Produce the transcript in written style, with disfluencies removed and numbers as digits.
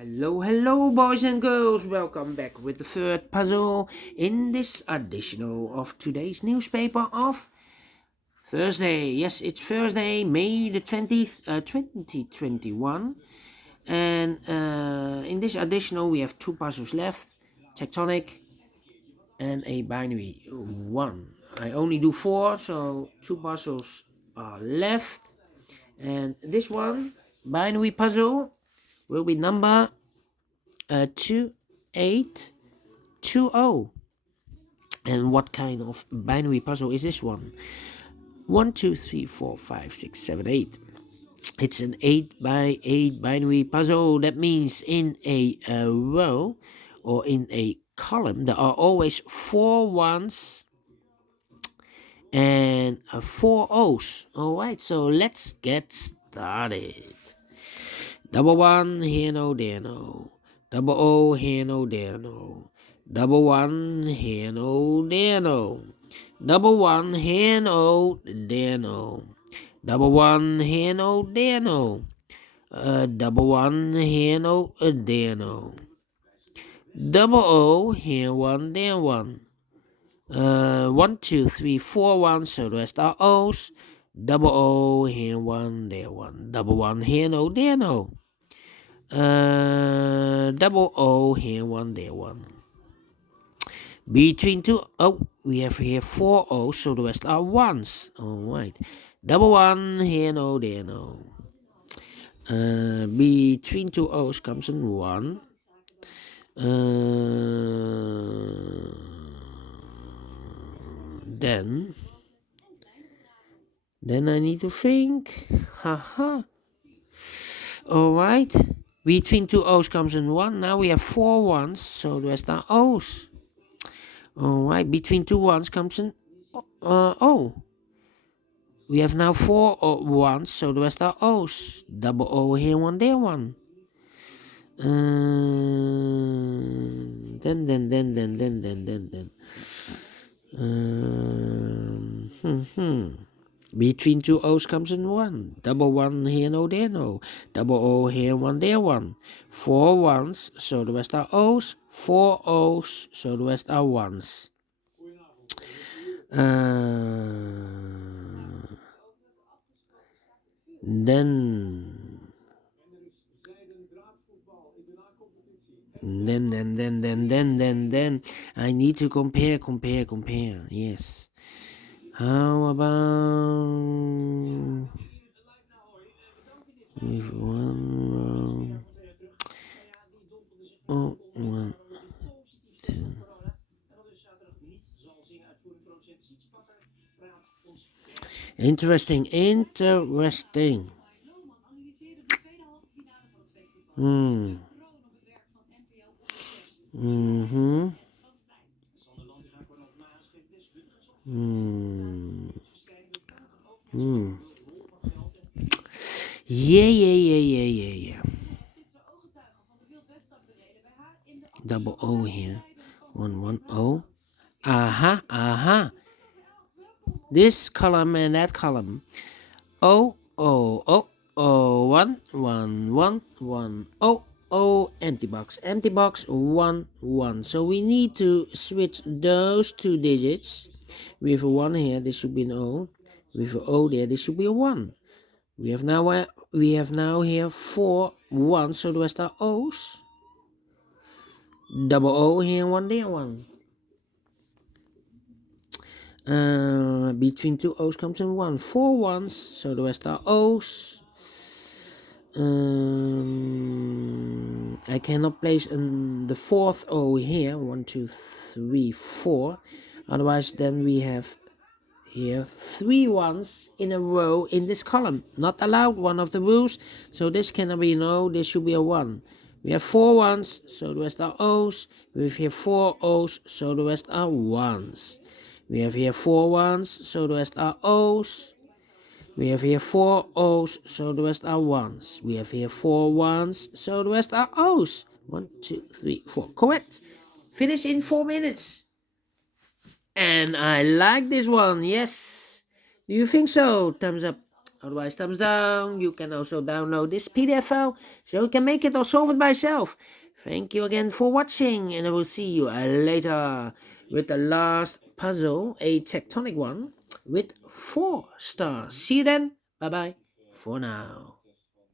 Hello, boys and girls. Welcome back with the third puzzle in this edition of today's newspaper of Thursday. Yes, it's Thursday, May the 20th, 2021. And in this edition, we have two puzzles left, tectonic and a binary one. I only do four, so two puzzles are left. And this one, binary puzzle, will be number 2820. And what kind of binary puzzle is this one? 1, 2, 3, 4, 5, 6, 7, 8. It's an 8 by 8 binary puzzle. That means in a row or in a column there are always 4 ones and 4 O's. Alright, so let's get started. Double 1, here no, there no. Double O, here no, there no. Double 1, here no, there no. Double 1, here no, there no. Double 1, here no, there no. Double 1, here no, there no. Double O, here 1, there 1. 1, 2, 3, 4 1, so the rest are O's. Double O, here 1, there 1. Double 1, here no, there no. Double O, here 1, there 1. Between two, we have here 4 O's, so the rest are 1s. Alright. Double 1, here no, there no. Between two O's comes an 1. Then I need to think. Haha. Alright. Between two O's comes an 1. Now we have 4 1s, so the rest are O's. Alright, between two 1s comes an O. We have now 4 1s, so the rest are O's. Double O here 1, there 1. Between two O's comes an 1. Double 1 here no, there no. Double O here 1, there 1. 4 1s, so the rest are O's. 4 O's, so the rest are 1s. Then I need to compare. Yes. How about with 1 row? Oh, 1, 10. Interesting. Yeah. Double O here. 1 O. Aha. This column and that column. O, 1, 1, empty box, 1, 1. So we need to switch those two digits. With a 1 here, this should be an O. With an O there, this should be a 1. We have now here 4 1, so the rest are O's. Double O here, 1 there 1. Between two O's comes in 1. 4 1s, so the rest are O's. I cannot place the fourth O here. 1, 2, 3, 4. Otherwise, then we have here 3 1s in a row in this column. Not allowed, one of the rules. So this cannot be an O, this should be a 1. We have 4 1s, so the rest are O's. We have here 4 O's, so the rest are 1s. We have here 4 1s, so the rest are O's. We have here 4 O's, so the rest are 1s. We have here 4 1s, so the rest are O's. 1, 2, 3, 4. Correct. Finish in 4 minutes. And I like this one, yes. Do you think so? Thumbs up. Otherwise, thumbs down. You can also download this PDF file so you can make it or solve it by yourself. Thank you again for watching, and I will see you later with the last puzzle, a tectonic one with 4 stars. See you then. Bye bye for now.